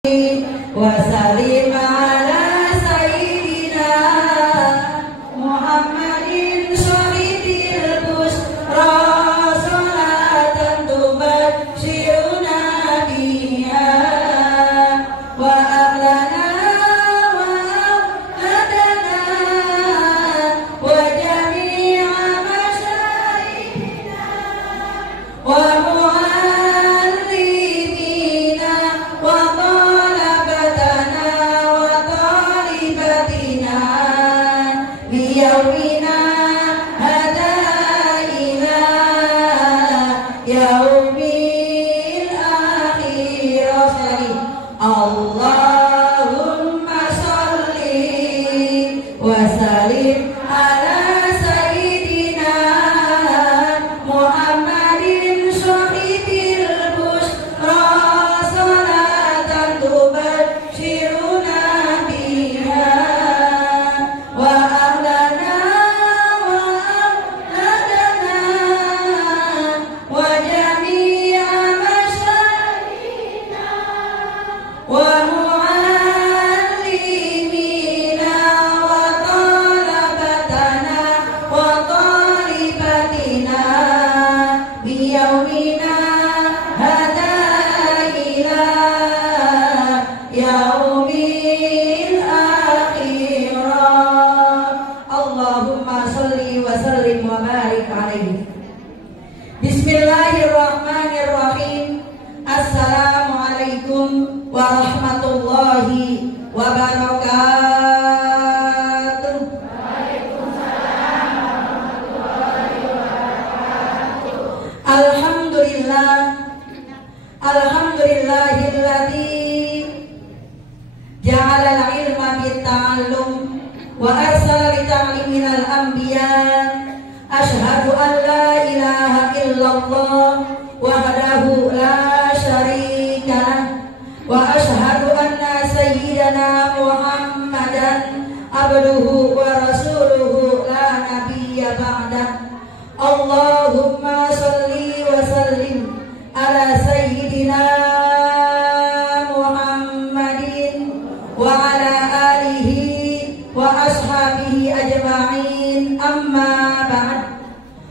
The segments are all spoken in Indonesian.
Wasallim ala sayyidina Muhammadin syahidil busra salatan tubashiruna biha wa ahlana wa ahladana wa jami'a masyayikhina wa muallimina wa يومنا هذا إلى يوم الآخرة اللهم صل وسلم على سيدنا محمد صاحب البشرى صلاة تبشرنا بها Bismillahirrahmanirrahim. Assalamualaikum warahmatullahi wabarakatuh. Waalaikumsalam warahmatullahi wabarakatuh. Alhamdulillah, alhamdulillahilladzi ja'ala al-ilma bit-ta'allum wa arsala li-ta'liminal anbiya. Asyhadu an la ilaha illallah wahdahu la syarika wa asyhadu anna sayyidana Muhammadan abduhu wa rasuluhu la nabiyya ba'dah. Allahumma shalli wa sallim ala sayyidina Muhammadin wa ala alihi wa ashabihi ajma'in, amma ba'd.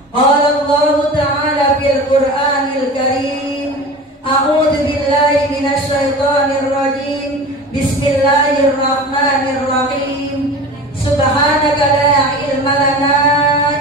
Qala Allah Ta'ala fil Qur'anil Karim, a'udzu billahi minasy syaithanir rajim. Bismillahirrahmanirrahim. Subhanaka la ilma lana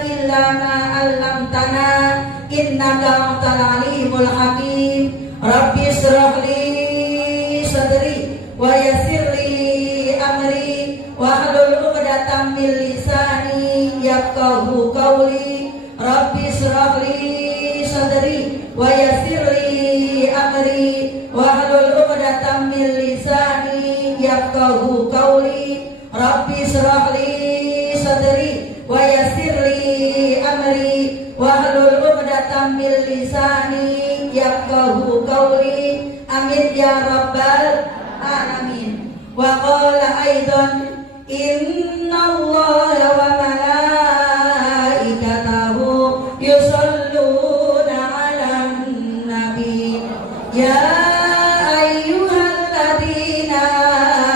illa ma 'allamtana innaka antal alimul hakim. Rabbi shrah li sadri wa yassir li amri wahlul 'uqdatam min lisani yafqahu qawli. Rabbi shrah li sadri wa yassir li amri wahlul 'uqdatam min lisani yafqahu qawli. Rabbi shrah li sadri wa yassir li amri wahlul 'uqdatam min lisani yafqahu qawli. Amin ya rabbal alamin. Wa qala aidan innallaha wa malaikatahu yusalluna 'alan nabi ya ayyuhalladzina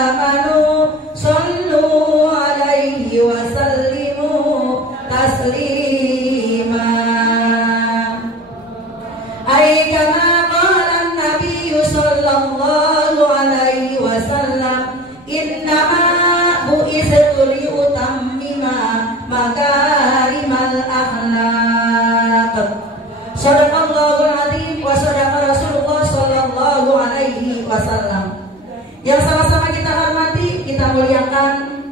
amanu sallu 'alaihi wa sallimu taslima. Ay kama qala an-nabiy sallallahu 'alaihi wa sallam, innama bu'itsu liutammima makarimal akhlaq. Shadaqallahul azim wa shadaqa Rasulullah sallallahu alaihi wasallam. Yang sama-sama kita hormati, kita muliakan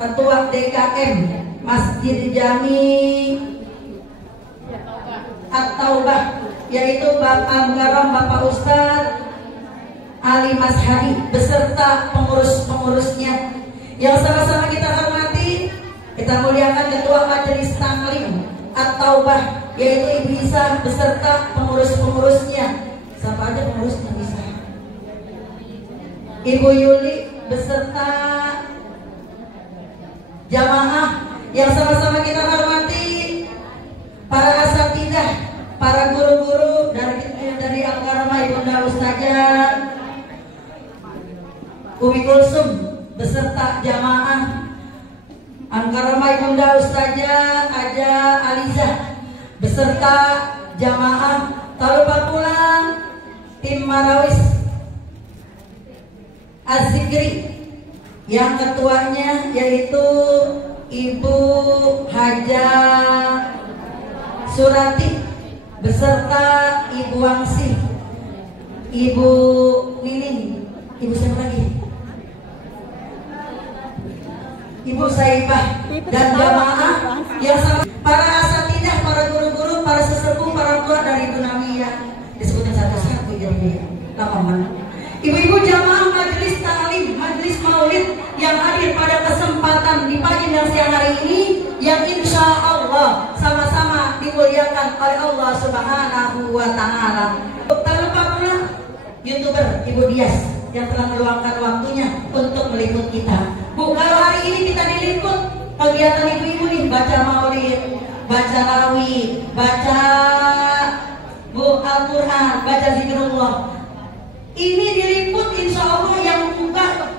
Ketua DKM Masjid Jami At-Taubah, yaitu Bapak Ustadz Ali Mashari beserta pengurus-pengurusnya. Yang sama-sama kita hormati, kita muliakan Ketua Majelis Taklim At-Taubah, yaitu Ibu Isa beserta pengurus-pengurusnya. Siapa aja pengurusnya bisa? Ibu Yuli beserta jamaah. Yang sama-sama kita hormati para asatidzah, para guru-guru dari Al-Karamah Ibunda Ustazah Umi Kulsum beserta jamaah, Angkaramai Bunda Ustazah Aja Aliza beserta jamaah, tak lupa pula tim Marawis Az-Zikri yang ketuanya yaitu Ibu Haja Surati beserta Ibu Wangsi, Ibu Nining, Ibu siapa lagi? Ibu Saibah dan jamaah yang sama, para asatidah, para guru-guru, para sesepuh, para tua dari Dunawiyah, disebutkan satu-satu jadi lama mana. Ibu-ibu jamaah majelis ta'lim, majelis maulid yang hadir pada kesempatan di pagi dan siang hari ini, yang insya Allah sama-sama dimuliakan oleh Allah Subhanahu wa Ta'ala. Tak lupa pula YouTuber Ibu Dias yang telah meluangkan waktunya untuk meliput kita. Bu, kalau hari ini kita diliput kegiatan ibu-ibu nih, baca maulid, baca rawi, baca Al-Quran, baca zikrullah. Ini diliput insya Allah yang buka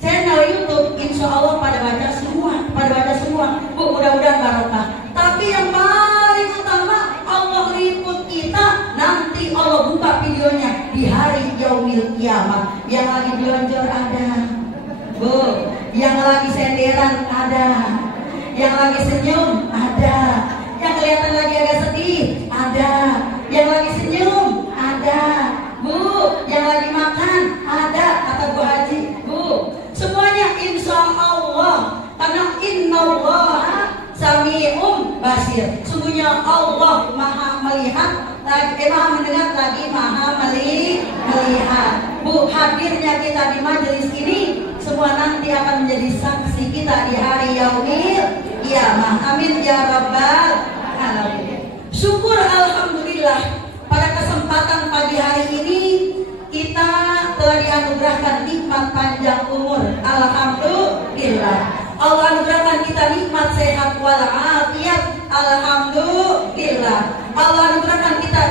channel YouTube, insya Allah pada baca semua, Bu, mudah-mudahan barokah. Tapi yang paling utama, Allah liput kita, nanti Allah buka videonya di hari yaumil kiamat. Yang lagi belonjor ada, Bu, yang lagi senderan ada, yang lagi senyum ada, yang kelihatan lagi agak sedih ada, yang lagi senyum ada, Bu, yang lagi makan ada, kata Bu Haji, Bu. Semuanya insya Allah, karena innallaha sami'um basir. Sungguhnya Allah maha melihat, maha mendengar lagi maha melihat. Bu, hadirnya kita di majelis ini semua nanti akan menjadi saksi kita di hari yaumil kiamah. Amin ya rabbal alamin. Syukur alhamdulillah, pada kesempatan pagi hari ini kita telah dianugerahkan nikmat panjang umur. Alhamdulillah. Allah anugerahkan kita nikmat sehat walafiat. Alhamdulillah. Allah anugerahkan kita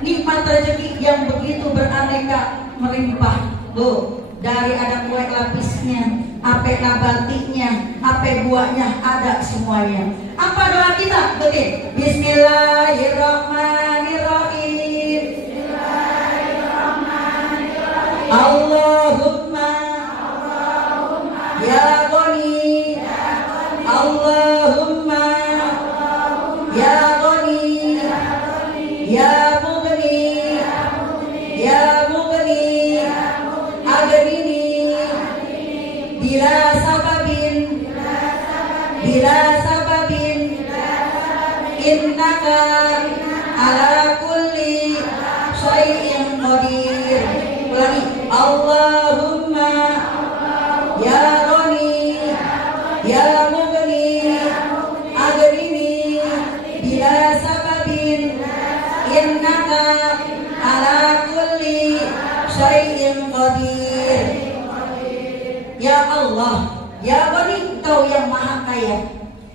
nikmat rezeki yang begitu beraneka melimpah. Bu, dari ada kue lapisnya, ape nabatinya, ape buahnya, ada semuanya. Apa doa kita? Betul. Bismillahirrahmanirrahim. Allahumma ya Ghani, Allahumma ya Ghani, ya Mughni, ya Mughni, aghnini bila sababin, innaka ala kulli syai'in qadir. Ulangi, Allahumma ya Ghani, ya Mughni, aghnini bila sababin, innaka ala kulli syai'in qadir. Ya Allah, ya Ghani, Engkau yang maha kaya,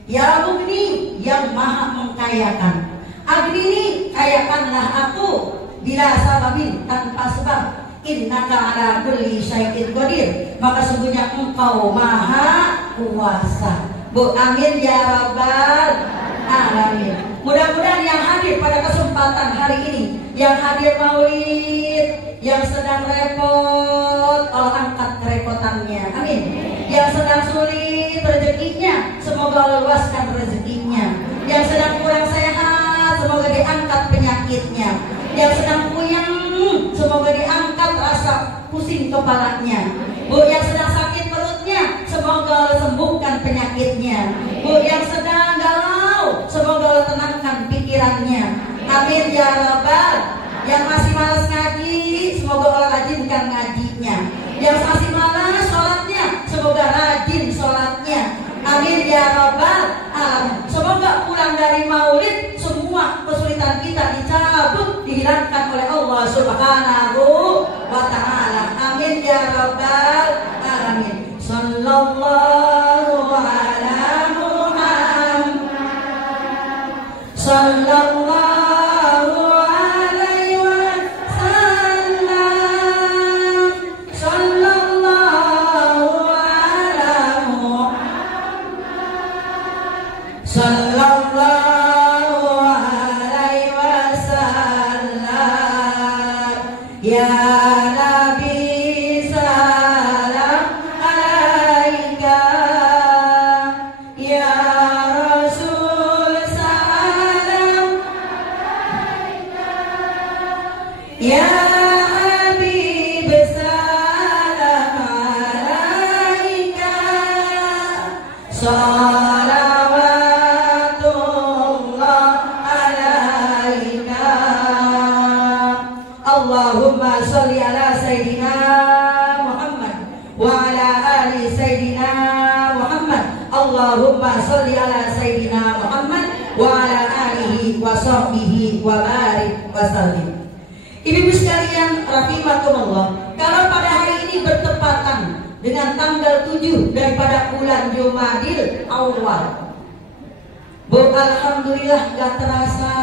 ya Mughni, yang maha mengkayakan, aghnini, kayakanlah aku, bila sababin, tanpa sebab, innaka ala kulli syai'in qadir, maka sungguhnya Engkau maha kuasa. Bu, amin ya rabbal alamin. Mudah-mudahan yang hadir pada kesempatan hari ini, yang hadir maulid, yang sedang repot, Allah angkat kerepotannya, amin. Yang sedang sulit rezekinya, semoga Allah luaskan rezekinya. Yang sedang kurang sehat, semoga diangkat penyakitnya. Yang sedang puyeng, semoga diangkat rasa pusing kepalanya. Bu, yang sedang sakit perutnya, semoga Allah sembuhkan penyakitnya. Bu, yang sedang galau, semoga Allah tenangkan pikirannya. Amin ya rabbal. Yang masih malas ngaji, semoga Allah rajinkan ngajinya. Yang masih malas sholatnya, semoga rajin sholatnya. Amin ya rabbal alamin. Semoga pulang dari maulid semua kesulitan kita dicabut, dihilangkan oleh Allah Subhanahu wa Ta'ala. Amin ya rabbal alamin. Sallallahu ala Muhammad, sallallahu alaihi wasallam, sallallahu sayyidina Muhammad. Allahumma sholli ala sayyidina Muhammad wa ala alihi wa sahbihi wa barik wa sallim. Ibu-ibu sekalian rahimakumullah, kalau pada hari ini bertepatan dengan tanggal 7 daripada bulan Jumadil Awal, Bu, alhamdulillah gak terasa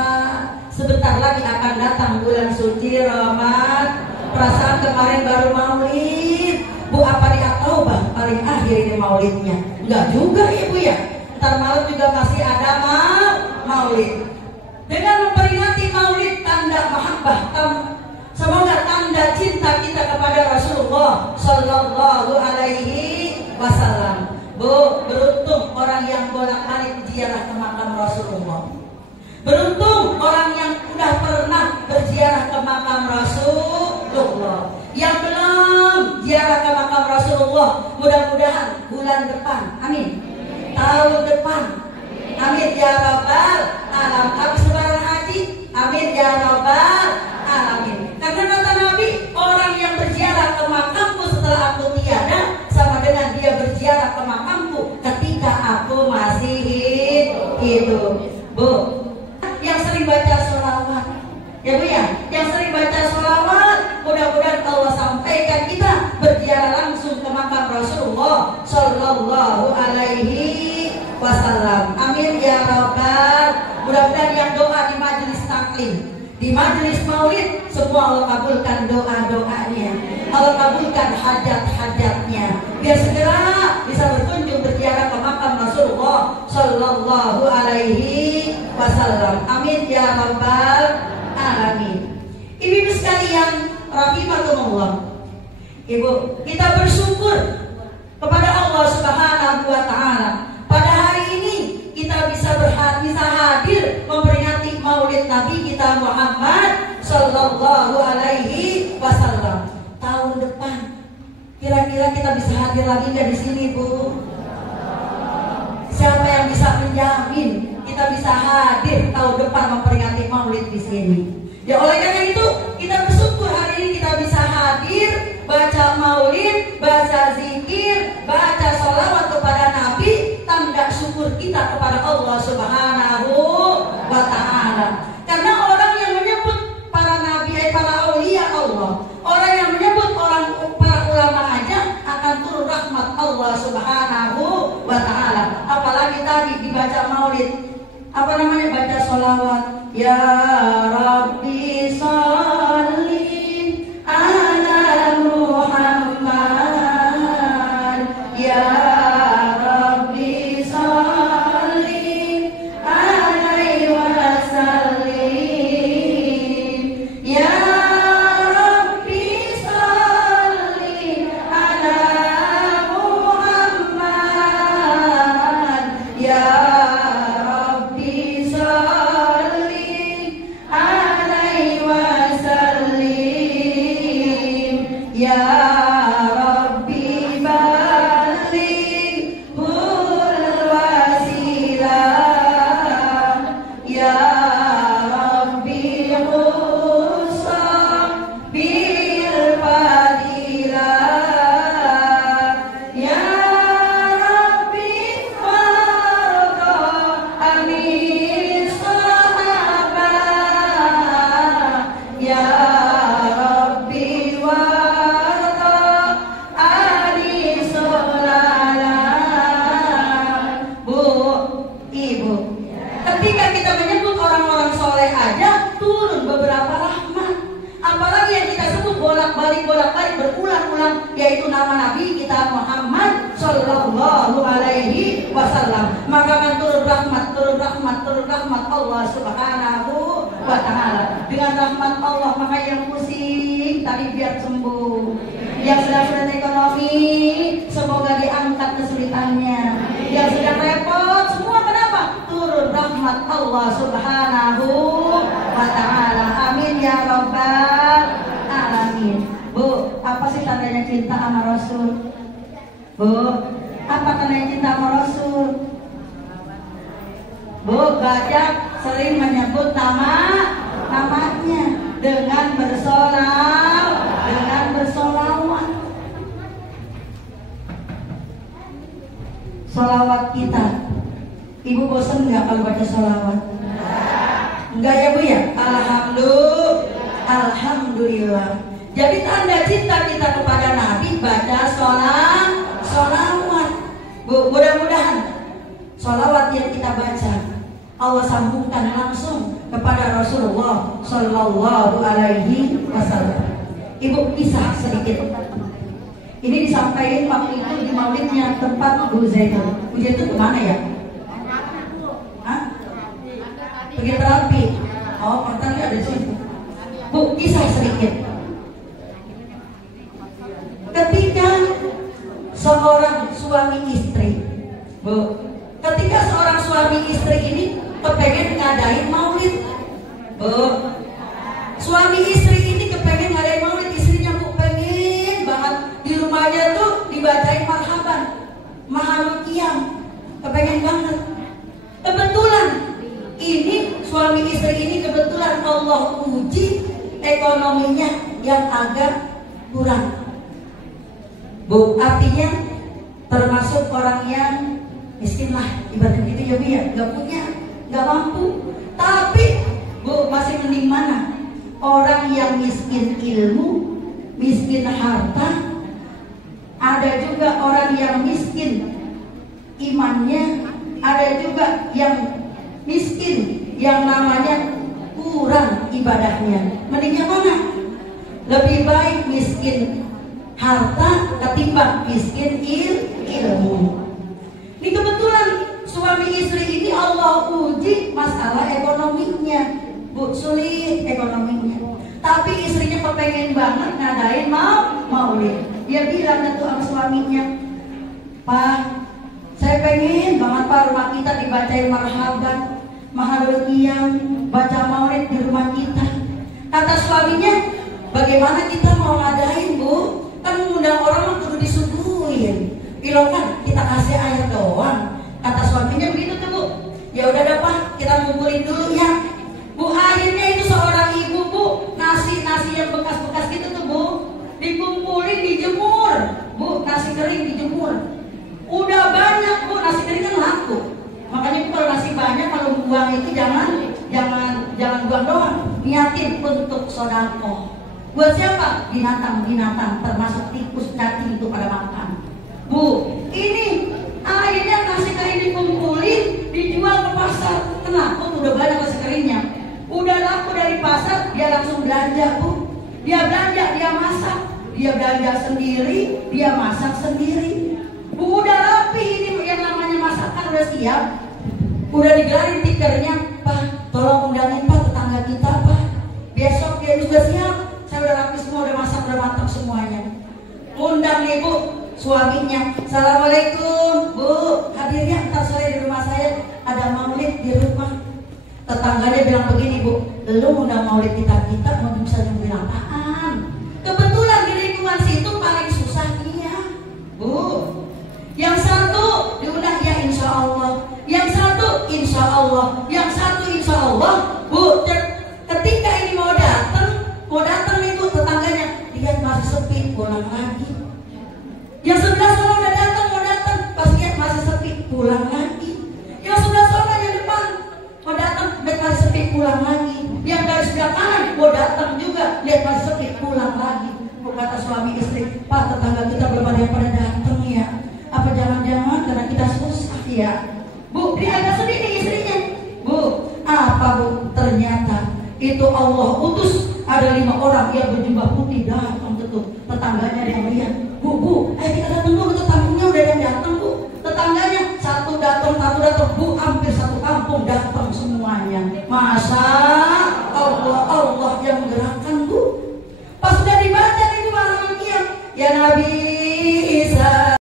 sebentar lagi akan datang bulan suci Ramadan. Perasaan kemarin baru maulid, Bu, apa dia taubah paling akhir ini maulidnya? Enggak juga ya Bu ya, ntar malam juga masih ada maulid. Dengan memperingati maulid tanda mahabbah, semoga tanda cinta kita kepada Rasulullah Sallallahu Alaihi Wasallam. Bu, beruntung orang yang bolak-balik ziarah ke makam Rasulullah. Beruntung orang yang udah pernah berziarah ke makam Rasulullah. Yang belum ziarah ke makam Rasulullah, mudah-mudahan bulan depan, amin, tahun depan, amin ya rabbal alamin, habis lebaran haji, amin ya rabbal alamin. Karena kata Nabi, orang yang berziarah ke makamku setelah aku tiada sama dengan dia berziarah ke makamku ketika aku masih hidup. Bu, yang sering baca sholawat, ya Bu ya, yang sering baca sholawat, mudah-mudahan Allah sampaikan kita berziarah langsung ke makam Rasulullah Sallallahu Alaihi Wasallam. Amin ya rabbal. Mudah-mudahan yang doa di majelis taklim, di majelis maulid, semua Allah kabulkan doa-doanya, Allah kabulkan hajat-hajatnya, biar segera bisa berkunjung berziarah ke makam Rasulullah Sallallahu Alaihi Wasallam. Amin ya rabbal alamin. Ibu-ibu sekalian rahimakumullah, Ibu, kita bersyukur kepada Allah Subhanahu wa taala. Pada hari ini kita bisa hadir memperingati maulid Nabi kita Muhammad Sallallahu Alaihi Wasallam. Tahun depan kira-kira kita bisa hadir lagi nggak di sini, Bu? Siapa yang bisa menjamin kita bisa hadir tahun depan memperingati maulid di sini? Ya, oleh karena itu kita bersyukur hari ini kita bisa hadir, baca maulid, baca zikir, baca sholawat kepada Nabi, tanda syukur kita kepada Allah Subhanahu wa taala. Karena orang yang menyebut para nabi, para aulia Allah, orang yang menyebut para ulama aja akan turun rahmat Allah Subhanahu wa taala. Apalagi tadi dibaca maulid, apa namanya, baca sholawat, ya Rabbi sholli ala Muhammad, ya Rabbi sholli alaihi wasallim, ya Rabbi sholli ala Muhammad, ya bolak-balik berulang-ulang, yaitu nama Nabi kita Muhammad Sallallahu Alaihi Wasallam. Maka akan turun rahmat Allah Subhanahu wa taala. Dengan rahmat Allah, maka yang pusing tadi biar sembuh, yang sedang ekonomi semoga diangkat kesulitannya, yang sedang repot semua, kenapa? Turun rahmat Allah Subhanahu wa taala. Amin ya rabbal alamin. Bu, apa sih tandanya cinta sama Rasul? Bu, apa tandanya cinta sama Rasul? Bu, banyak sering menyebut namanya dengan bersolawat. Salawat kita. Ibu bosan nggak kalau baca salawat? Enggak ya Bu ya? Alhamdulillah. Jadi tanda cinta kita kepada Nabi baca salawat. Bu, mudah-mudahan salawat yang kita baca Allah sambungkan langsung kepada Rasulullah Sallallahu Alaihi Wasallam. Ibu kisah sedikit. Ini disampaikan waktu itu di maulidnya tempat Bu Zainul. Bu Zainul kemana ya? Pergi terapi. Oh, katanya ada di situ. Bu, kisah sedikit. Ketika seorang suami istri, Bu, ketika seorang suami istri ini kepengen ngadain maulid, Bu, suami istri ini kepengen ngadain maulid, istrinya Bu pengen banget di rumahnya tuh dibacain marhaban, mahalul qiyam, kepengen banget. Kebetulan ini suami istri ini kebetulan Allah uji ekonominya yang agak kurang, Bu, artinya termasuk orang yang miskin lah, ibarat gitu ya Bu ya, nggak punya, nggak mampu. Tapi Bu, masih mending mana? Orang yang miskin ilmu, miskin harta, ada juga orang yang miskin imannya, ada juga yang miskin yang namanya kurang ibadahnya. Mendingnya mana? Lebih baik miskin harta ketimbang miskin ilmu. Ini kebetulan suami istri ini Allah uji masalah ekonominya, Bu, sulit ekonominya. Tapi istrinya kepengen banget ngadain maulid. Dia bilang itu sama suaminya, Pak, saya pengen banget Pak rumah kita dibacain marhaban, mahalul qiyam, baca maulid di rumah kita. Kata suaminya, bagaimana kita mau ngadain Bu? Kan mengundang orang mah kudu disuguhin. Kan kita kasih ayat doang. Kata suaminya begitu tuh Bu. Ya udah dah Pak, kita ngumpulin dulu ya. Bu, akhirnya itu seorang ibu Bu, nasi yang bekas-bekas gitu tuh Bu, dikumpulin dijemur. Bu, nasi kering dijemur. Udah banyak Bu, nasi kering kan laku. Makanya Bu, kalau nasi banyak, kalau buang itu jangan buang doang. Niatin untuk sodako. Buat siapa? Binatang termasuk tikus, cacing itu pada makan. Bu, ini akhirnya nasi kering dikumpulin, dijual ke pasar. Kenapa? Udah banyak nasi keringnya. Udah laku dari pasar, dia langsung belanja Bu. Dia belanja, dia masak. Dia belanja sendiri, dia masak sendiri. Bu, udah rapi ini yang namanya masakan udah siap. Udah digelarin tikernya, Pak, tolong undangin Pak tetangga kita Pak. Besok dia juga siap. Saya udah rapi semua, udah masak, udah matang semuanya. Undang ibu suaminya, Assalamualaikum Bu, hadirnya ntar sore di rumah saya ada maulid di rumah. Tetangganya bilang begini Bu, lu undang maulid kita mau bisa nungguin apaan? Kebetulan di lingkungan situ paling susah dia Bu. Yang satu diundang ya insya Allah, yang satu insya Allah, yang satu insya Allah Bu. Ketika ini mau datang itu tetangganya lihat masih sepi, pulang lagi. Yang sebelah sana udah datang mau datang, pas lihat masih sepi, pulang lagi. Yang sebelah sana yang depan mau datang, lihat masih sepi, pulang lagi. Yang dari sebelah kanan mau datang juga, lihat masih sepi, pulang lagi. Kata suami istri, Pak, tetangga kita belum ada yang pada datang ya. Apa jangan-jangan karena kita susah ya? Bu, dia agak sedih nih istrinya. Bu, apa Bu? Ternyata itu Allah utus ada 5 orang yang berjubah putih datang tuh tetangganya yang lihat. Bu, ayo kita datang dulu, tetangganya udah ada yang datang Bu. Tetangganya satu datang Bu, hampir satu kampung datang semuanya. Masa Allah yang menggerakkan Bu. Pas sudah dibaca itu mahalul qiyam, ya Nabi Isa.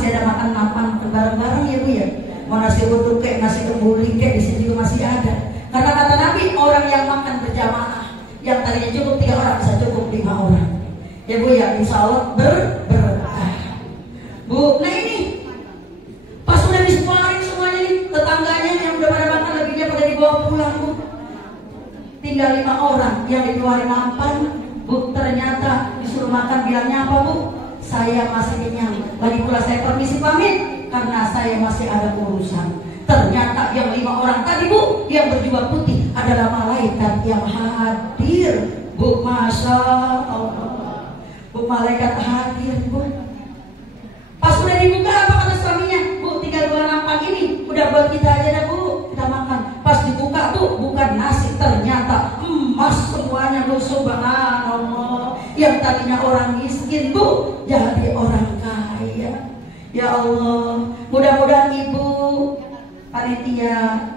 masih ada makan makan bareng-bareng ya Bu ya. Mau nasi uduk kayak nasi kembuli kayak di sini juga masih ada. Karena kata Nabi, orang yang makan berjamaah yang tadinya cukup 3 orang bisa cukup 5 orang. Ya Bu ya, insya Allah berkah. Bu, nah ini pas udah diseparin semuanya nih, tetangganya yang udah pada makan lebihnya pada dibawa pulang Bu. Tinggal 5 orang yang dikeluarin nampan. Bu, ternyata disuruh makan, bilangnya apa Bu? Saya masih kenyang. Lagi pula saya permisi pamit karena saya masih ada urusan. Ternyata yang 5 orang tadi Bu, yang berjubah putih adalah malaikat yang hadir Bu. Masya Allah Bu, malaikat hadir Bu. Pas udah dibuka apa kata suaminya? Bu, tinggal 2 nampan ini udah buat kita aja dah Bu, kita makan. Pas dibuka Bu, bukan nasi, ternyata emas semuanya Bu. Subhanallah. Yang tadinya orang miskin Bu, jadi orang kaya. Ya Allah, mudah-mudahan Ibu panitia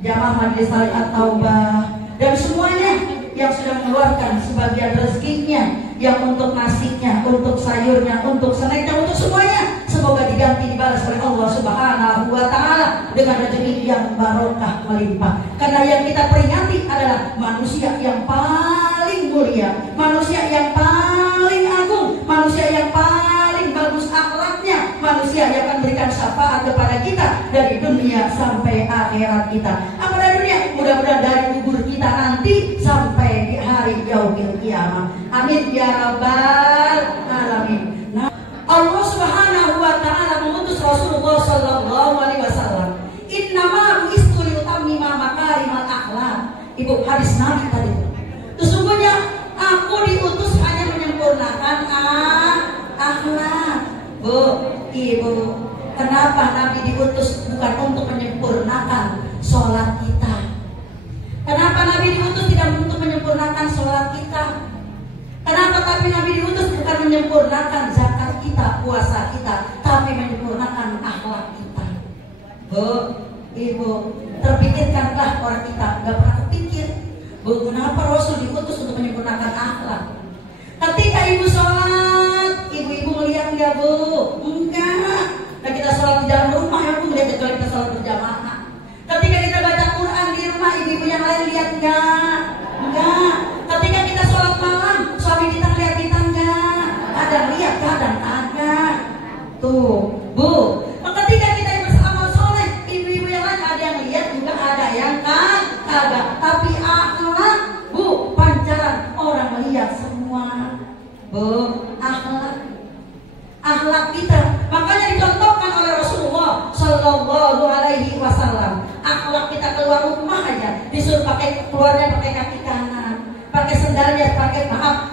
jamaah majelis Talim Taubah dan semuanya yang sudah mengeluarkan sebagian rezekinya, yang untuk nasinya, untuk sayurnya, untuk snacknya, untuk semuanya, semoga diganti dibalas oleh Allah Subhanahu wa Ta'ala dengan rezeki yang barokah melimpah. Karena yang kita peringati adalah manusia yang paling mulia, manusia yang paling agung, manusia yang paling bagus akhlaknya, manusia yang akan berikan syafaat kepada kita dari dunia sampai akhirat kita. Apalagi dunia, mudah-mudahan dari kubur kita nanti sampai di hari yaumil kiamah. Amin ya rabbal alamin. Nah, Allah Subhanahu wa Ta'ala mengutus Rasulullah sallallahu alaihi wasallam. Innama bu'istu liutammima makarimal akhlak. Ibu, hadis Nabi tadi. Sesungguhnya aku diutus hanya menyempurnakan akhlak. Bu, Ibu, kenapa Nabi diutus bukan untuk menyempurnakan sholat kita? Kenapa Nabi diutus tidak untuk menyempurnakan sholat kita? Kenapa tapi Nabi diutus bukan menyempurnakan zakat kita, puasa kita, tapi menyempurnakan akhlak kita? Bu, Ibu, terpikirkanlah orang kita, gak pernah kepikir. Bu, kenapa Rasul diutus untuk menyempurnakan akhlak? Ketika Ibu sholat, ibu-ibu melihat enggak Bu? Enggak. Nah, kita sholat di dalam rumah ya Bu, melihat kecuali kita sholat berjamaah. Ketika kita baca Quran di rumah, ibu-ibu yang lain lihat enggak? Enggak. Ketika kita sholat malam, suami kita lihat kita enggak? Kadang lihat, kadang agak. Tuh, Bu. Ketika kita bersama soleh, ibu-ibu yang lain ada yang lihat juga ada yang kagak. Tapi akhlak Bu, pancaran orang melihat semua. Bu, akhlak kita. Makanya dicontohkan oleh Rasulullah Sallallahu Alaihi Wasallam. Akhlak kita keluar rumah aja disuruh keluarnya pakai kaki kanan, pakai sendalnya,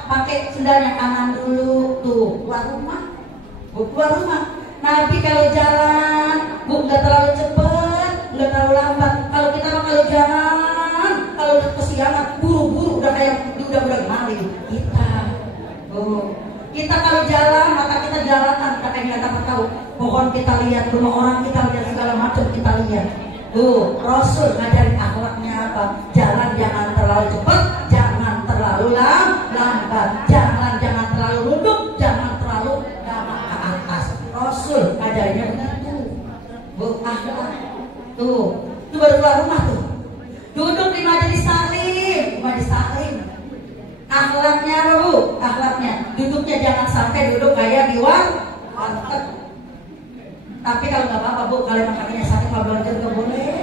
pakai sendalnya kanan dulu. Tuh, keluar rumah. Bu, keluar rumah. Nabi kalau jalan, Bu, nggak terlalu cepat, nggak terlalu lambat. Kalau kita kalau jalan, kalau kesiangan, buru-buru udah kayak udah maling kita. Bu, kita kalau jalan, mata kita jalanan, kita kayak nggak dapat tahu. Pohon kita lihat, rumah orang kita lihat, segala macam kita lihat. Tuh, Rasul ngajarin akhlaknya apa? Jalan jangan terlalu cepat, jangan terlalu lambat, jangan terlalu duduk, jangan terlalu ke atas. Rasul ngajarinnya begitu. Bu, akhlak. Tuh baru keluar rumah tuh. Duduk di majelis taklim. Akhlaknya Bu, akhlaknya. Duduknya jangan sampai duduk kayak di warteg. Tapi kalau nggak apa-apa Bu, kalau emang kakinya sakit mau belajar juga boleh.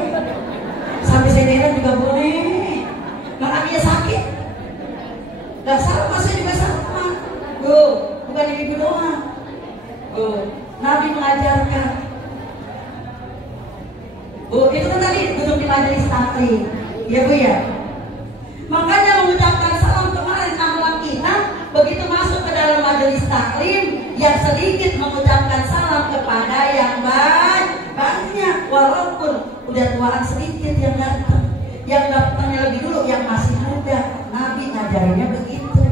Sampai sederan juga boleh. Nggak kakinya sakit, nggak sama, saya juga sama. Bu, bukan ibu doang. Bu, Nabi mengajarkan. Bu, itu kan tadi duduk di majelis taklim, ya Bu ya. Makanya mengucapkan salam kemarin akhlak kita begitu masuk ke dalam majelis taklim, yang sedikit mengucapkan salam kepada yang banyak, walaupun udah tuaan sedikit yang datang, yang datangnya lebih dulu, yang masih muda. Nabi ngajarinnya begitu.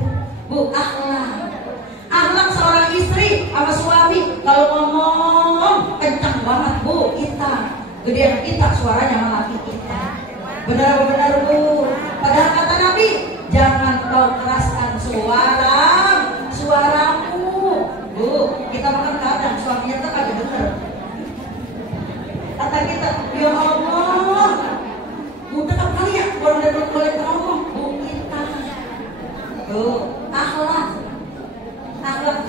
Bu, akhlak seorang istri sama suami kalau ngomong kencang banget Bu, kita gedean kita suaranya sama laki kita. Benar-benar Bu. Padahal kata Nabi, jangan kau keraskan suaramu. Bu, kita makan kadang suaminya tuh kagak denger. Ya Allah, udah kan kali ya kalau udah boleh ngomong, bu kita, tuh akhlak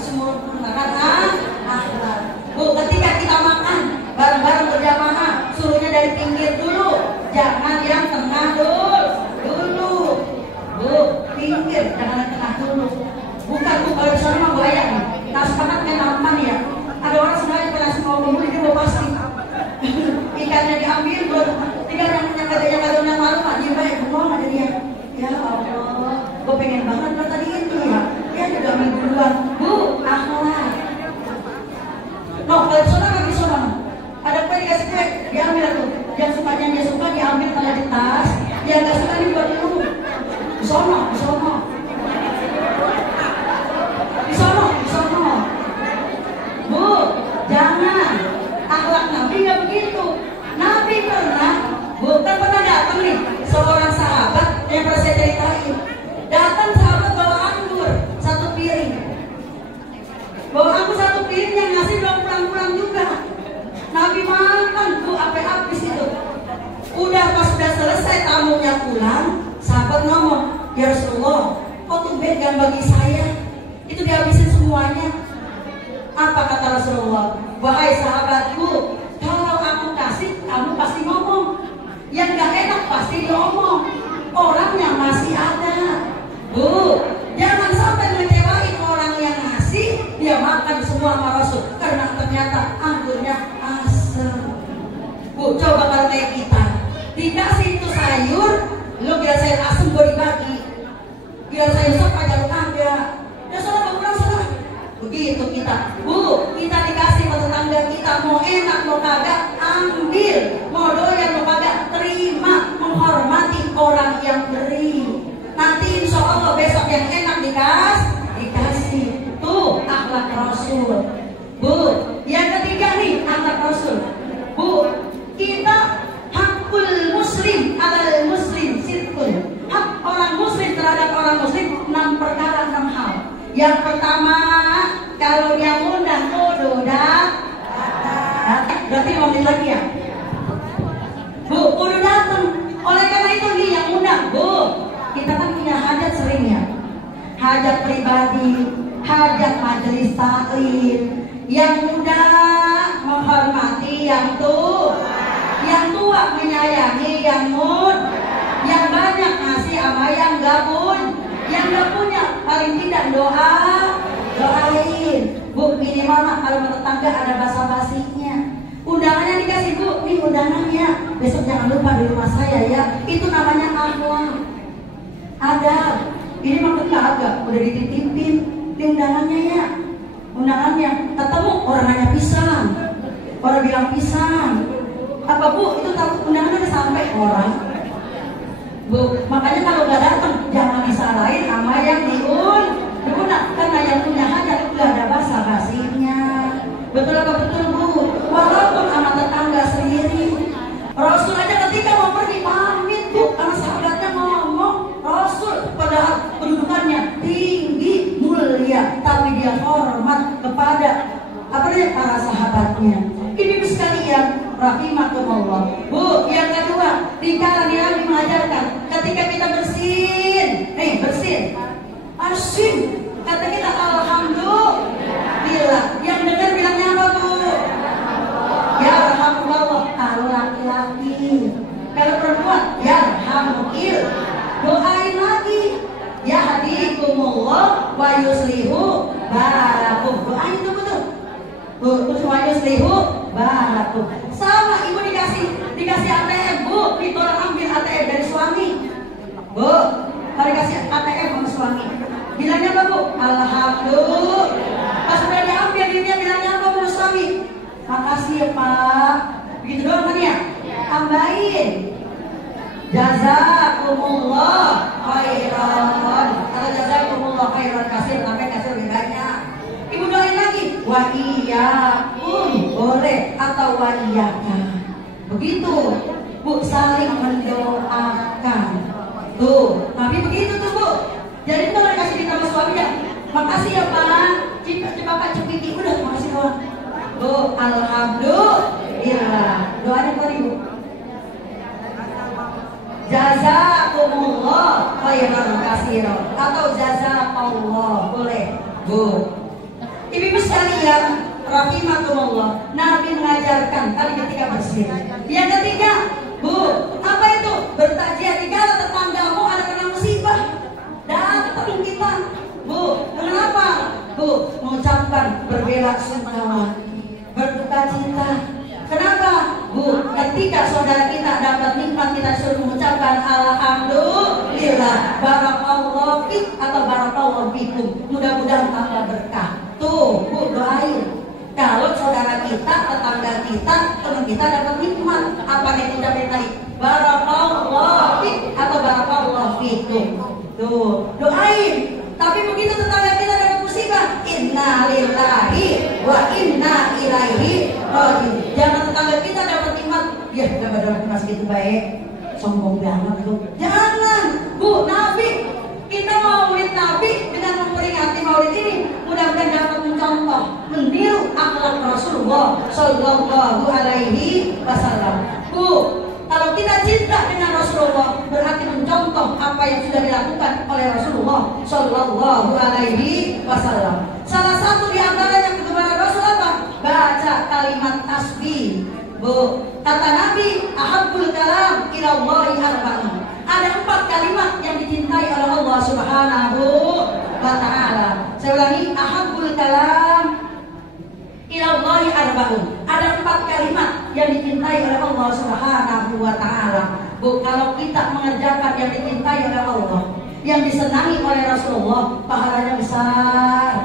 semua makan akhlak. Bu, ketika kita makan bareng-bareng berjamaah, suruhnya dari pinggir dulu, jangan yang tengah dulu. Bu, pinggir, jangan yang tengah dulu. Bukan bu, kalau di sana mah bahaya nih. Nah sekarang kan aman ya. Ada orang sengaja pernah mau ngomong ini mau pasti. Ikannya diambil, tinggal yang punya kadonya malu mah dia baik bengong aja dia. Ya Allah, gue pengen banget lo tadi itu ya. Dia juga ambil duluan. Bu, akhlak. No, kalau di sana nggak di sana. Ada kue dikasih kue, diambil tuh. Yang sukanya dia suka diambil kalau di tas. Yang nggak suka dibuat dulu. Di sana. Bu, jangan. Akhlak Nabi nggak begitu. Nabi bukan pernah datang nih seorang sahabat yang pernah saya ceritain. Datang sahabat bawa anggur satu piring. Yang ngasih belum pulang juga. Nabi makan, bu, sampai habis itu. Pas udah selesai tamunya pulang, sahabat ngomong, ya Rasulullah, kok tumben gak bagi saya? Itu dihabisin semuanya. Apa kata Rasulullah? Wahai sahabatku, kalau aku kasih, kamu pasti ngomong. Yang gak enak pasti diomong. Orangnya masih ada. Bu, jangan sampai mengecewain orang yang ngasih, dia makan semua sama Rasul. Karena ternyata anggurnya asam. Bu, coba kalau kayak kita dikasih itu sayur, lu kira sayur asam gue dibagi. Biar sayur sop aja lu ada. Ya salah pulang salah. Begitu kita. Bu, kita dikasih sama tetangga kita, mau enak mau kagak ambil, mau doyan mau kagak terima, menghormati orang yang beri. Nanti insya Allah besok yang enak dikasih. Tuh akhlak Rasul. Bu, yang ketiga nih akhlak Rasul. Bu, kita hakul muslim alal muslim sitkun. Hak orang muslim terhadap orang muslim 6 perkara, 6 hal. Yang pertama, kalau dia ngundang kudu datang. Berarti mau lagi ya? Bu, kudu datang. Oleh karena itu nih yang undang, Bu. Kita kan punya hajat sering ya. Hajat pribadi, hajat majelis taklim. Yang muda menghormati yang tua, yang tua menyayangi yang muda, yang banyak ngasih sama yang gabun, yang gak punya paling tidak doain. Bu, minimal mah kalau tetangga ada basa-basinya. Undangannya dikasih, Bu, nih undangannya. Besok jangan lupa di rumah saya ya. Itu namanya akhlak. Ada. Ini mah agak udah dititipin di undangannya ya. Undangannya ketemu orang nanya pisang, orang bilang pisang. Apa Bu, itu tahu undangannya udah sampai orang. Bu, makanya kalau nggak datang jangan disalahin sama yang diundang, karena yang punya hajat udah ada basa-basinya. Betul apa betul Bu? Walaupun sama tetangga sendiri. Rasul aja ketika mau pergi pamit Bu, karena sahabatnya ngomong. Rasul padahal kedudukannya tinggi mulia, tapi dia hormat kepada para sahabatnya. Ini sekalian rahimakumullah. Bu, yang kedua, dikala Nabi mengajarkan ketika kita bersin, asyik. Kata kita alhamdulillah. Yang dengar bilangnya apa Bu? Ya alhamdulillah. Kalau laki-laki, kalau perempuan, ya alhamdulillah. Doain lagi, ya hadikumullah wa yuslihu balakum. Doain itu betul. Terus wa yuslihu balakum. Sama ibu dikasih ATM, Bu, ditolak ambil ATM dari suami. Bu, kalau dikasih ATM sama suami, bilangnya apa Bu? Alhamdulillah. Pas udah diambil dia bilangnya apa sama suami? Makasih ya Pak. Begitu doang kan ya? Tambahin. Jazakumullah khairan. Kalau jazakumullah khairan kasir, sampai kasir lebih banyak. Ibu doain lagi. Wa iyyakum boleh atau wa iyyaka. Begitu. Bu, saling mendoakan. Tuh, tapi begitu tuh Bu. Jadi kalau dikasih di kamar suami ya, makasih ya Pak. Coba Pak cepiki udah makasih doang. Bu, alhamdulillah. Doanya apa Bu? jazakumullah khairan katsiran atau jazakallah, boleh Bu. Ibu-ibu sekalian rahimakumullah, Nabi mengajarkan kali ketika bersih. Yang ketiga, Bu, apa itu? Bertakziah dikala tetanggamu ada kena musibah. Datang kita, Bu. Kenapa? Bu, mengucapkan berbela-sungkawa, berduka cita. Kenapa? Bu, ketika saudara kita dapat nikmat, kita suruh mengucapkan alhamdulillah, barakallahu fik atau barakallahu fikum. Mudah-mudahan tambah berkah. Tuh, Bu, doain. Kalau saudara kita, tetangga kita, teman kita dapat nikmat, apa yang udah tadi? Barakallahu fik atau barakallahu fikum. Tuh, doain. Tapi begitu tetangga kita dapat musibah, inna lillahi wa inna ilaihi raji'un. Jangan tetangga kita dapat nikmat, ya dapat nikmat segitu baik, sombong banget tuh. Jangan, Bu. Nabi, kita maulid Nabi dengan memperingati maulid ini, mudah-mudahan dapat mencontoh, meniru akhlak Rasulullah Sallallahu Alaihi Wasallam. Bu, kalau kita cinta dengan Rasulullah, berarti mencontoh apa yang sudah dilakukan oleh Rasulullah Sallallahu Alaihi Wasallam. Salah satu di antaranya kegemparan Rasul apa? Baca kalimat tasbih. Bu, kata Nabi, ahabbul kalam ilallahi arba'un. Ada 4 kalimat yang dicintai oleh Allah Subhanahu wa Ta'ala. Saya ulangi, ahabbul kalam ilallahi arba'un. Ada 4 kalimat yang dicintai oleh Allah Subhanahu wa Ta'ala. Bu, kalau kita mengerjakan yang dicintai oleh Allah, yang disenangi oleh Rasulullah, pahalanya besar.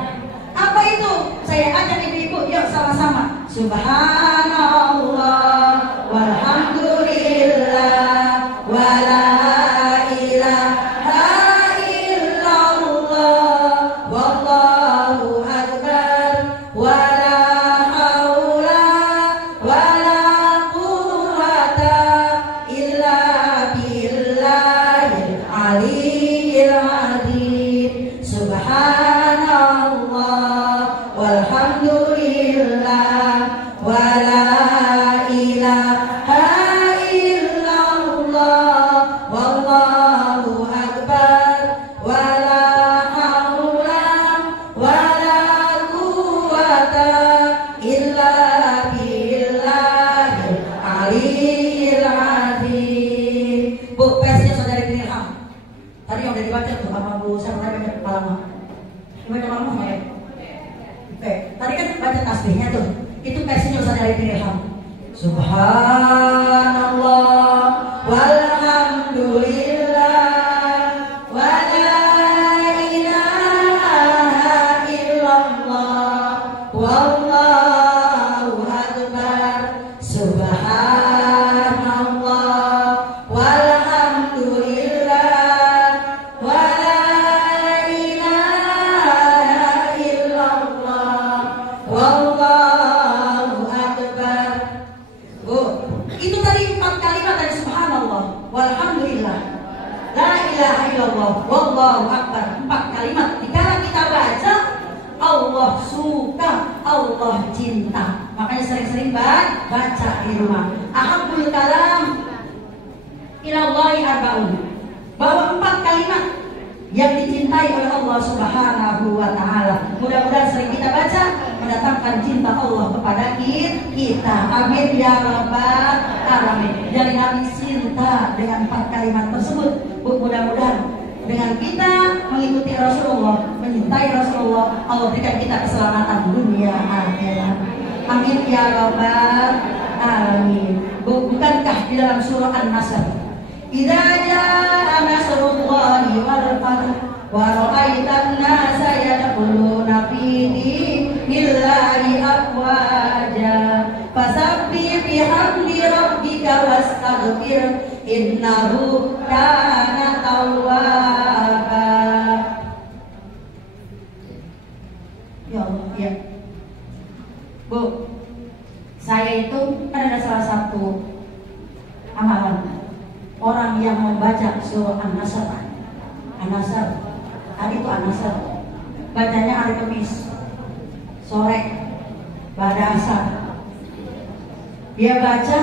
Apa itu? Saya ajak ibu-ibu, yuk sama-sama. Subhanallah walhamdulillah wala Subhanallah walhamdulillah wala ilaha illallah wallahu akbar. Subhanallah walhamdulillah wala ilaha illallah wallahu akbar. Itu tadi 4 kalimat dari subhanallah walhamdulillah la ilaha illallah wallahu akbar. 4 kalimat dikala kita baca, Allah suka, Allah cinta. Makanya sering-sering baca di rumah. Ahabbul kalam ilallahi arba'un. Bahwa 4 kalimat yang dicintai oleh Allah Subhanahu wa Ta'ala. Mudah-mudahan sering kita baca, mendatangkan cinta Allah kepada kita. Amin ya rabbal alamin. Jadi Nabi cinta dengan 4 kalimat tersebut. Mudah-mudahan dengan kita mengikuti Rasulullah, mencintai Rasulullah, Allah berikan kita keselamatan dunia akhirat. Amin ya rabbal alamin. Bukankah di dalam surah An-Nasr, idza jaa nasrullahi wal fath wa ra'aitan nasa yadkhuluna fi dinillahi afwaja fasabbih bihamdi rabbika wastaghfir innahu kana tawwaba. Ya Allah, ya. Bu, saya itu kan ada salah satu amalan orang yang membaca surah An-Nasr. An-Nasr, hari itu An-Nasr, bacanya hari Kamis sore pada asar. Dia baca,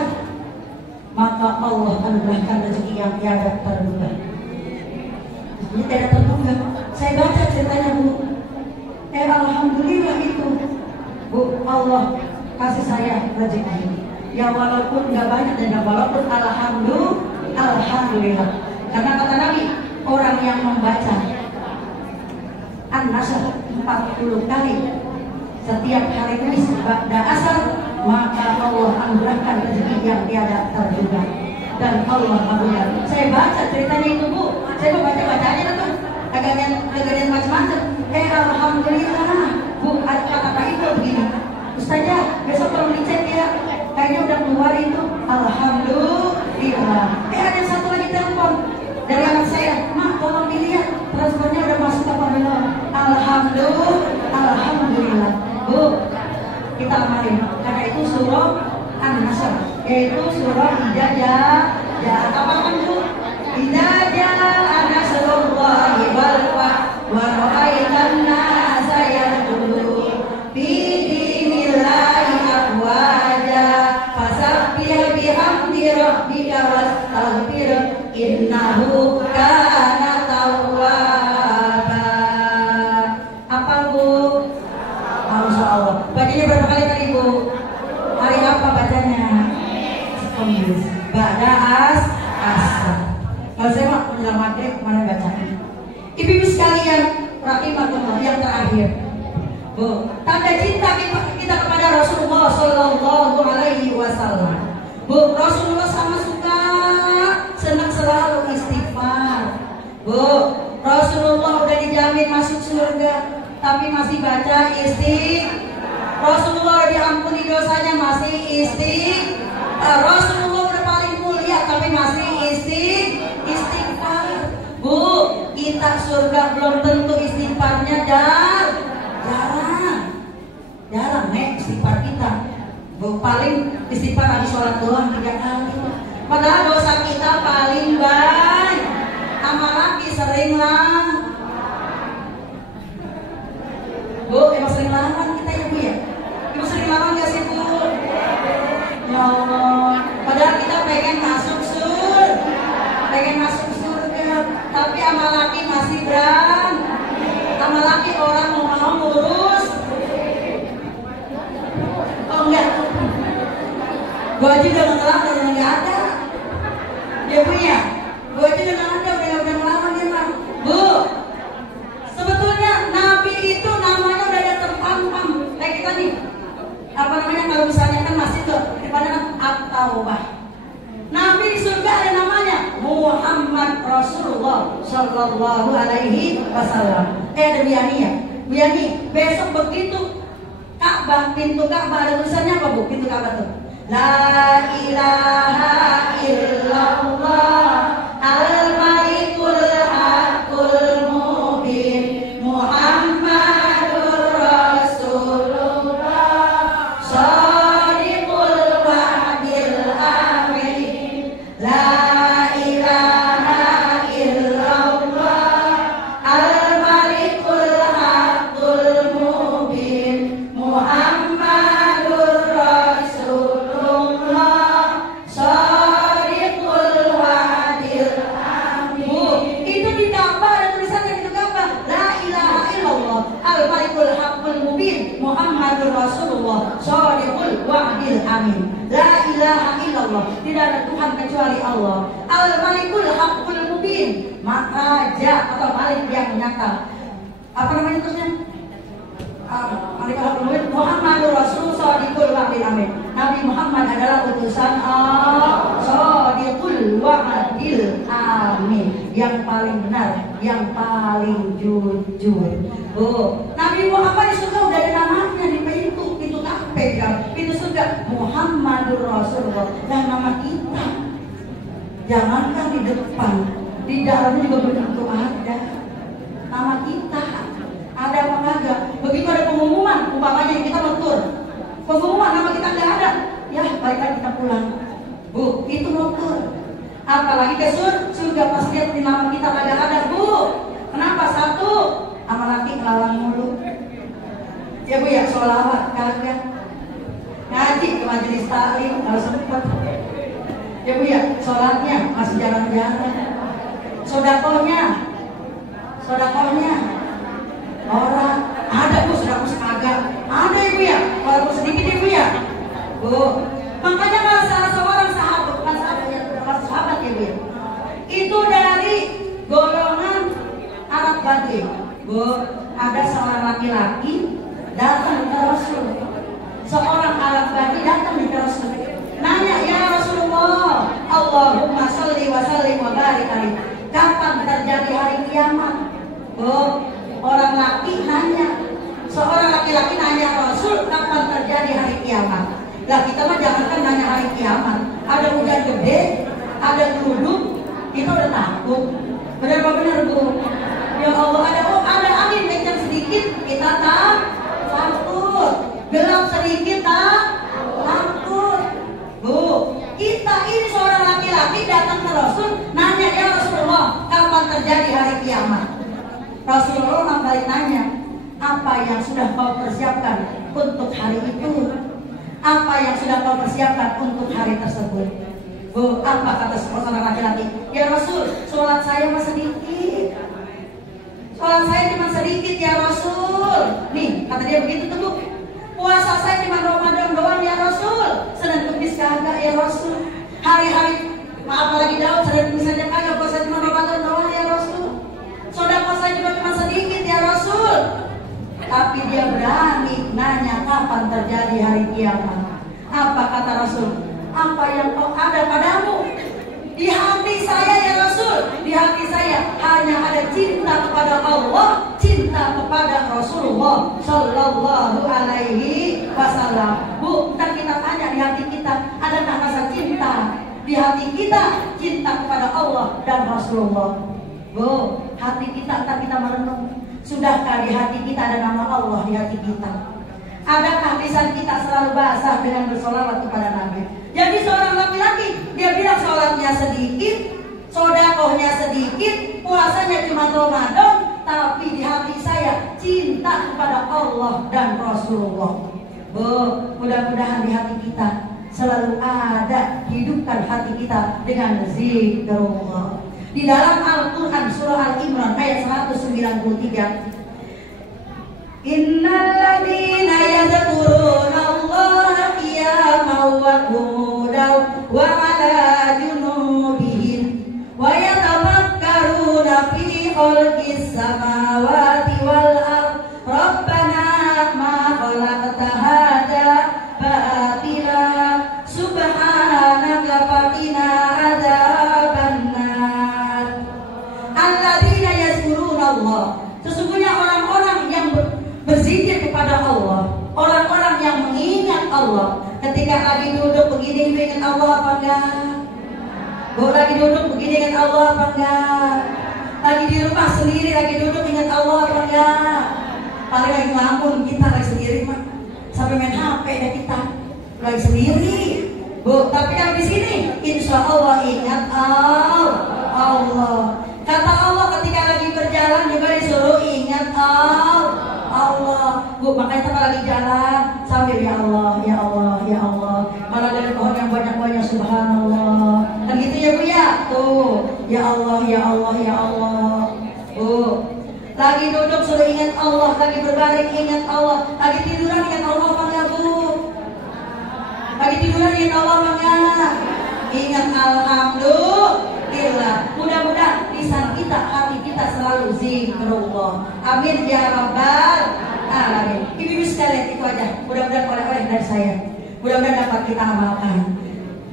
maka Allah anugerahkan rezeki yang tiada terduga. Ini tidak terduga. Saya baca ceritanya Bu. Alhamdulillah itu Bu, Allah kasih saya rezeki. Ya walaupun nggak banyak dan walaupun alhamdulillah. Karena kata Nabi, orang yang membaca An-Nasr 40 kali setiap hari Kamis ba'da asar, maka Allah anugerahkan rezeki yang tiada terduga. Dan Allah kabulkan. Saya baca ceritanya itu Bu. Saya baca-bacanya itu kagak macam-macam. Alhamdulillah Bu, ada kata itu begini. Ustazah, besok tolong dicek ya. Kayaknya udah keluar itu. Alhamdulillah. Ada satu lagi telepon dari anak saya. Mak, tolong dilihat transfernya udah masuk apa belum? Alhamdulillah. Bu, kita amalin. Karena itu surah An-Nasr, yaitu surah Hidayah. Apa kan Bu? Hidayah Nasrullahi wal fath wa ra'aitan nasa yadkhulun fi dinillahi afwaja fasabbih bihamdi rabbika wastaghfir innahu kana tawwaba. Apa Bu? Masyaallah. Bacanya berapa kali tadi Bu? Hari apa bacanya? Kamis. Ba'da asar. Kalau saya mau menjelang maghrib mana bacanya? Ibu-ibu sekalian, rahimahullah, yang terakhir, Bu, tanda cinta kita kepada Rasulullah Sallallahu Alaihi Wasallam. Bu, Rasulullah sama suka senang selalu istighfar. Bu, Rasulullah udah dijamin masuk surga, tapi masih baca istighfar. Rasulullah diampuni dosanya masih istighfar. Rasulullah udah paling mulia tapi masih istighfar. Bu, kita surga belum tentu istighfarnya jarang istighfar kita. Bu, paling istighfar habis sholat doang 3 kali. Padahal dosa kita paling banyak. Amal lagi sering lah. Bu, emang sering lawan kita ya Bu ya? Ibu sering lawan gak sih Bu? Ya Allah, padahal kita pengen masuk surga, tapi amal laki masih berat. Amal laki orang mau ngurus. Oh enggak, gua aja udah ngelawan dan nggak ada. Ya Bu ya, gua aja udah nggak ada, udah ngelawan dia Bang. Bu, sebetulnya Nabi itu namanya udah ada terpampang kayak kita nih. Apa namanya kalau misalnya kan masih tuh daripada At-Taubah. Nabi di surga ada namanya Muhammad Rasulullah Sallallahu Alaihi Wasallam. Ada Biani ya, Biani. Besok begitu Ka'bah, pintu Ka'bah ada tulisannya apa Bu? Pintu Ka'bah tuh La ilaha illallah al-malikul haqqul mubin Muhammadur Rasulullah shadiqul wa'dil amin. La ilaha illallah al-malikul haqqul mubin Muhammadur Rasulullah shadiqul wa'dil amin. Bu, itu di Ka'bah ada tulisannya di Ka'bah La ilaha illallah al-malikul haqqul mubin Muhammadur Rasulullah shadiqul wa'dil amin. La ilaha illallah, tidak ada Tuhan kecuali Allah. Al-malikul haqqul mubin, raja atau malik yang nyata. Apa namanya terusnya? Muhammadur Rasul shadiqul wa'dil amin. Nabi Muhammad adalah utusan Allah shadiqul wa'dil amin, yang paling benar, yang paling jujur. Bu, Nabi Muhammad di surga udah ada namanya di pintu pegang pintu surga Muhammadur Rasulullah. Dan nama kita jangankan di depan, di dalamnya juga belum tentu ada nama kita. Ada apa kagak? Begitu ada pengumuman, umpamanya kita mentur, pengumuman nama kita nggak ada, ya baiklah kita pulang. Bu, itu mentur. Apalagi ke surga pas lihat di nama kita kagak ada Bu. Kenapa? Satu, amal laki ngelawan mulu. Ya Bu ya, sholawat kagak, ngaji ke majelis taklim harus sempat. Ya Bu ya, sholatnya masih jarang-jarang. Sodakohnya Sodakohnya orang ada bu, sedekah kagak ada ibu ya, walaupun sedikit ibu ya bu. Makanya kalau salah seorang sahabat, bukan sahabat yang termasuk sahabat ya bu ya, itu dari golongan Arab Badui bu, ada seorang laki-laki datang ke Rasul. Seorang Arab Badui datang ke Rasul, nanya, ya Rasulullah, Allahumma sholli wa sallim wa barik alaihi, kapan terjadi hari kiamat? Oh, orang laki nanya, seorang laki-laki nanya Rasul, kapan terjadi hari kiamat? Lah kita mah jangankan nanya hari kiamat, ada hujan gede, ada geruduk, kita udah takut. Benar apa benar bu? Ya Allah, ada angin kencang sedikit, kita takut. Gelap sedikit takut. Bu, kita ini seorang laki-laki datang ke Rasul, nanya, ya Rasulullah, kapan terjadi hari kiamat? Rasulullah balik nanya, apa yang sudah kau persiapkan untuk hari itu? Apa yang sudah kau persiapkan untuk hari tersebut? Bu, apa kata seorang laki-laki? Ya Rasul, sholat saya masih sedikit. Sholat saya cuma sedikit ya Rasul. Nih, kata dia begitu tuh bu. Puasa saya cuma Ramadan doang ya Rasul. Senin Kamis kagak ya Rasul. Hari-hari, maaf lagi Daud, Senin Kamis saja kagak, puasa cuma Ramadan doang ya Rasul. Sedekah saya juga cuma sedikit ya Rasul. Tapi dia berani nanya kapan terjadi hari kiamat. Apa kata Rasul? Apa yang kau ada padamu? Di hati saya ya Rasul, di hati saya hanya ada cinta kepada Allah, cinta kepada Rasulullah Sallallahu Alaihi Wasallam. Bu, ntar kita tanya di hati kita, adakah rasa cinta di hati kita, cinta kepada Allah dan Rasulullah? Bu, hati kita, ntar kita merenung, sudahkah di hati kita ada nama Allah di hati kita? Adakah lisan kita selalu basah dengan bersolawat kepada Nabi? Jadi seorang laki-laki, dia bilang sholatnya sedikit, sodakohnya sedikit, puasanya cuma Ramadan, tapi di hati saya cinta kepada Allah dan Rasulullah. Bu, mudah-mudahan di hati kita selalu ada, hidupkan hati kita dengan zikrullah. Di dalam Al-Quran surah Al-Imran ayat 193, Innal ladzina yadhkuruna Allaha qiyaman wa qu'udan wa 'ala junubihim wa yatafakkaruna fi khalqis samawati wal ardh Rabbana ma khalaqta hadza batila subhanaka faqina adzabannar. Alladzina yazkuruna Allah, sesungguhnya orang-orang yang berzikir kepada Allah, orang-orang yang mengingat Allah. Ketika lagi duduk begini ingat Allah apa enggak? Bu, lagi duduk begini ingat Allah apa enggak? Lagi di rumah sendiri lagi duduk ingat Allah apa enggak? Paling lagi ngelamun kita lagi sendiri mah, sampai main HP ya kita lagi sendiri. Bu, tapi kalau di sini insya Allah ingat Allah. Kata Allah ketika lagi berjalan juga disuruh ingat Allah. Bu, makanya kalau lagi jalan sambil ya Allah, ya Allah, ya Allah. Kalau dari pohon yang banyak-banyak subhanallah. Dan gitu ya Bu ya. Tuh, ya Allah, ya Allah, ya Allah. Bu, lagi duduk suruh ingat Allah, lagi berbaring ingat Allah, lagi tiduran ingat Allah apa enggak Bu? Lagi tiduran ingat Allah apa enggak? Ingat alhamdulillah. Mudah-mudahan lisan kita, hati kita selalu zikrullah. Amin ya rabbal alamin. Ibu-ibu sekalian, itu aja. Mudah-mudahan oleh-oleh dari saya. Mudah-mudahan dapat kita amalkan.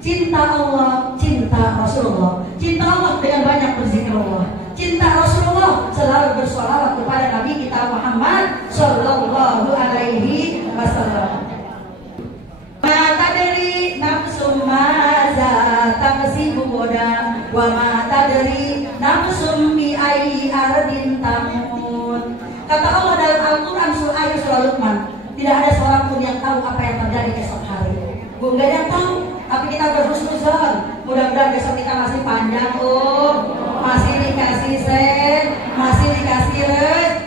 Cinta Allah, cinta Rasulullah. Cinta Allah dengan banyak berzikrullah. Cinta Rasulullah selalu bersolawat kepada Nabi kita Muhammad Sallallahu Alaihi Wasallam. Mata dari nafsu maza taksibu boda wa mata dari nafsu bi ai ardin tamut. Kata Allah dalam Al-Quran surah Luqman, tidak ada seorang pun yang tahu apa yang terjadi esok hari. Bu, nggak ada yang tahu, tapi kita berhusnuzon. Mudah-mudahan besok kita masih panjang, masih dikasih sen, masih dikasih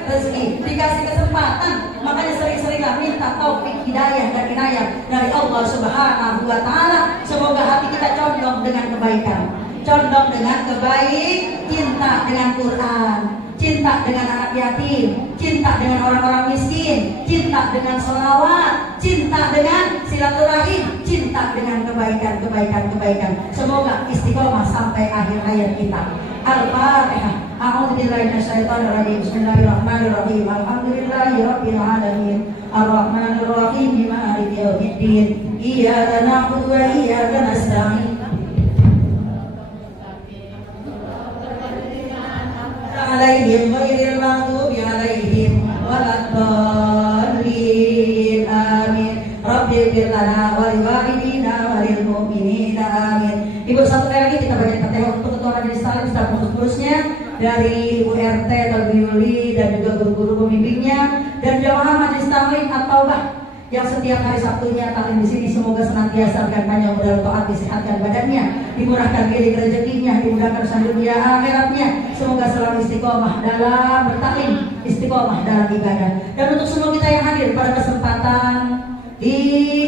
rezeki, dikasih kesempatan. Makanya sering-seringlah minta taufik, hidayah dan inayah dari Allah Subhanahu wa Ta'ala. Semoga hati kita condong dengan kebaikan, condong dengan kebaik, cinta dengan Quran, cinta dengan anak yatim, cinta dengan orang-orang miskin, cinta dengan sholawat, cinta dengan silaturahim, cinta dengan kebaikan. Semoga istiqomah sampai akhir hayat kita. Al-Fatihah. A'udzubillahi minasyaitonir rajim. Bismillahirrahmanirrahim. Alhamdulillahirabbil alamin. Arrahmanirrahim. Maliki yaumiddin. Iyyaka na'budu wa iyyaka nasta'in. Alaihim ghairil maghdubi alaihim waladdallin. Amin. Rabbighfir lana wa liwalidina wa lil mu'minina. Amin. Ibu, satu kali lagi kita baca Fatihah untuk ketua majelis taklim serta pengurus-pengurusnya, dari Ibu RT Talbiuli dan juga guru-guru pembimbingnya dan jamaah majelis taklim At-Taubah yang setiap hari Sabtunya taklim di sini. Semoga senantiasa berkahnya mudah taat, disehatkan badannya, dimurahkan diri rezekinya, dimudahkan urusan dunia akhiratnya. Semoga selalu istiqomah dalam bertaklim, istiqomah dalam ibadah. Dan untuk semua kita yang hadir pada kesempatan di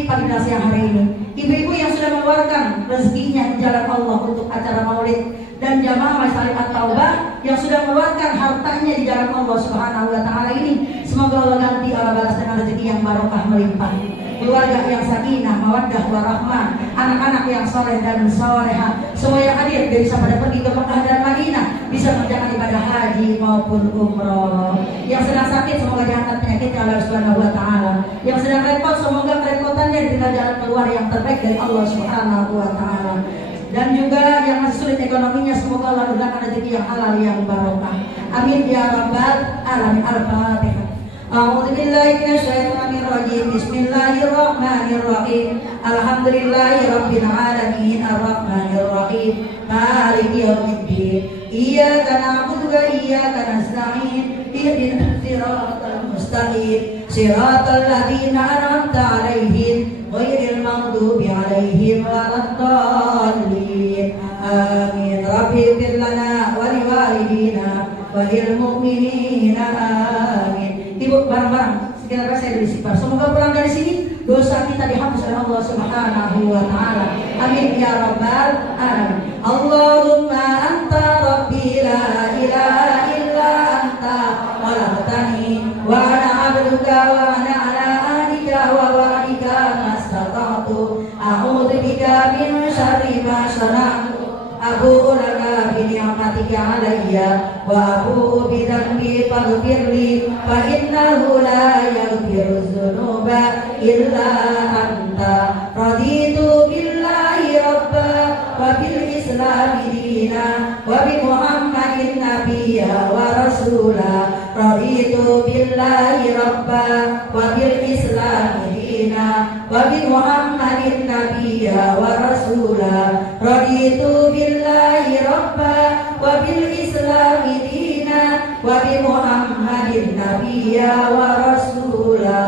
pagi siang hari ini, ibu-ibu yang sudah mengeluarkan rezekinya di jalan Allah untuk acara maulid, dan jamaah majelis taklim At-Taubah yang sudah mengeluarkan hartanya di jalan Allah Subhanahu wa taala ini, semoga Allah ganti, Allah balas dengan rezeki yang barokah melimpah. Keluarga yang sakinah, mawaddah, warahmah, anak-anak yang soleh dan soleha, semua yang hadir bisa pada pergi ke Mekah dan Madinah, bisa mengerjakan ibadah haji maupun umroh. Yang sedang sakit semoga diangkat penyakitnya Allah Subhanahu wa taala. Yang sedang repot semoga kerepotannya diberikan jalan keluar yang terbaik dari Allah Subhanahu wa taala. Dan juga yang masih sulit ekonominya, semoga Allah berikan rezeki yang halal yang barokah. Amin ya rabbal alamin. Al-Fatihah. A'udzubillahi minasyaitonir rajim. Bismillahirrahmanirrahim. Alhamdulillahirabbil alamin. Arrahmanirrahim. Maliki yaumiddin. Iyyaka na'budu wa iyyaka nasta'in. Ihdinas siratal mustaqim. Siratal ladzina an'amta 'alaihim ghairil maghdubi 'alaihim waladdallin. Amin. Rabbighfir lana wa liwalidina wa lil mu'minina. Amin. Ibu, bareng-bareng sekitar saya beristighfar. Semoga pulang dari sini dosa kita dihapus oleh Allah Subhanahu wa taala. Amin ya rabbal alamin. Allahumma anta rabbi la ilaha illa anta khalaqtani wa ana 'abduka wa ana 'ala ahdika wa wa'dika mastata'tu. A'udzu bika min syarri ma sana'tu. Abu'u laka bi ni'matika 'alayya wa abu'u bi dhanbi faghfirli fa innahu la yaghfiru dzunuba illa anta. Raditu billahi rabba wa bil islami dina wa bi Muhammadin nabiyya wa rasula. Raditu billahi rabba wa bil islami dina wa bi Muhammadin nabiyya wa rasula. Raditu billahi rabba wa bil islami dina wa bi Muhammadin nabiyya wa rasula.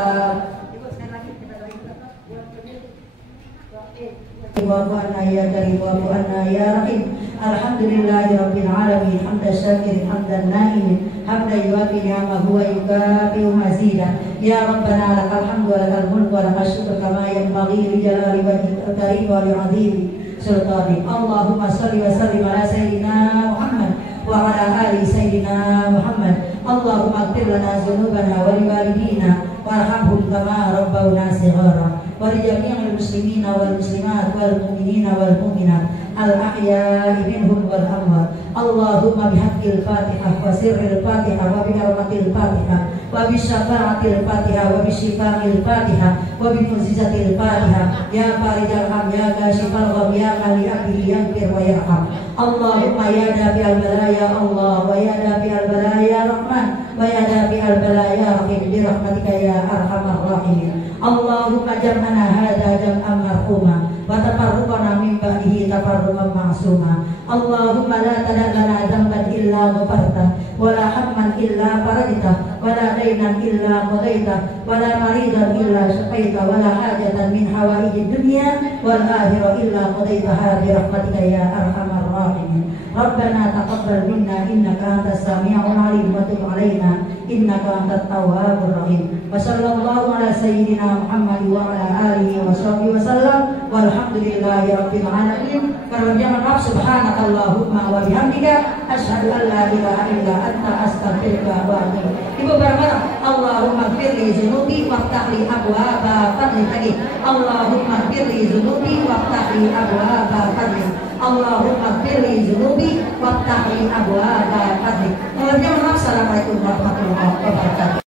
Wa'fu anna ya karim wa'fu anna ya rahim. Alhamdulillahirabbil alamin. Hamdan syakirin hamdan na'imin, hamdan yuwafi ni'amahu wa yukafi'u mazidah. Ya Rabbana lakal hamdu wa lakal mulku wa lakal syukru kama yanbaghi li jalali wajhikal karim wa li'azimi sultanik. Allahumma shalli wa sallim ala sayyidina Muhammad wa ala ali sayyidina Muhammad. Allahumma ighfir lana dzunubana wa liwalidina warhamhum kama rabbawna shighara. Wa li jami'il muslimina wal muslimat wal mu'minina wal mu'minat al-ahya'i minhum wal amwat. Allahumma bihaqqil Fatihah wa sirril Fatihah wa bi hurmatil Fatihah wa bi syafa'atil Fatihah wa bi shifa'il Fatihah wa bi mu'jizatil Fatihah. Ya farijal ham, ya kashifal gham, ya mali abdi yaghfir wa yarham. Allahumma ya dafi'al balaya Allah wa ya dafi'al balaya Rahman wa ya dafi'al balaya Rahim bi rahmatika ya arhamar rahimin. Allahumma jam'ana hadza jam'an marhuma wa tafarruqana min ba'dihi tafarruqan ma'suma. Allahumma la tada' lana dhanban illa ghafarta wa la hamman illa farajta wa la daynan illa qadaita wa la maridan illa shafaita wa la hajatan min hawaijid dunya wal akhirah illa qadaitaha bi rahmatika ya arhamar الراحمين. ربنا تقبل منا إنك أنت السميع العليم وتب علينا إنك أنت التواب الرحيم. وصلى الله على سيدنا محمد وعلى آله وصحبه وسلم والحمد لله رب العالمين. Karena subhanakallahumma wa bihamdika asyhadu an la ilaha illa anta astaghfiruka wa atubu ilaik. Ibu bareng-bareng, Allahumma firli zunubi waftahli abwaaba fadlik. Allahumma firli zunubi waftahli abwaaba fadlik. Allahumma firli zunubi waftahli abwaaba fadlik. Assalamualaikum warahmatullahi wabarakatuh.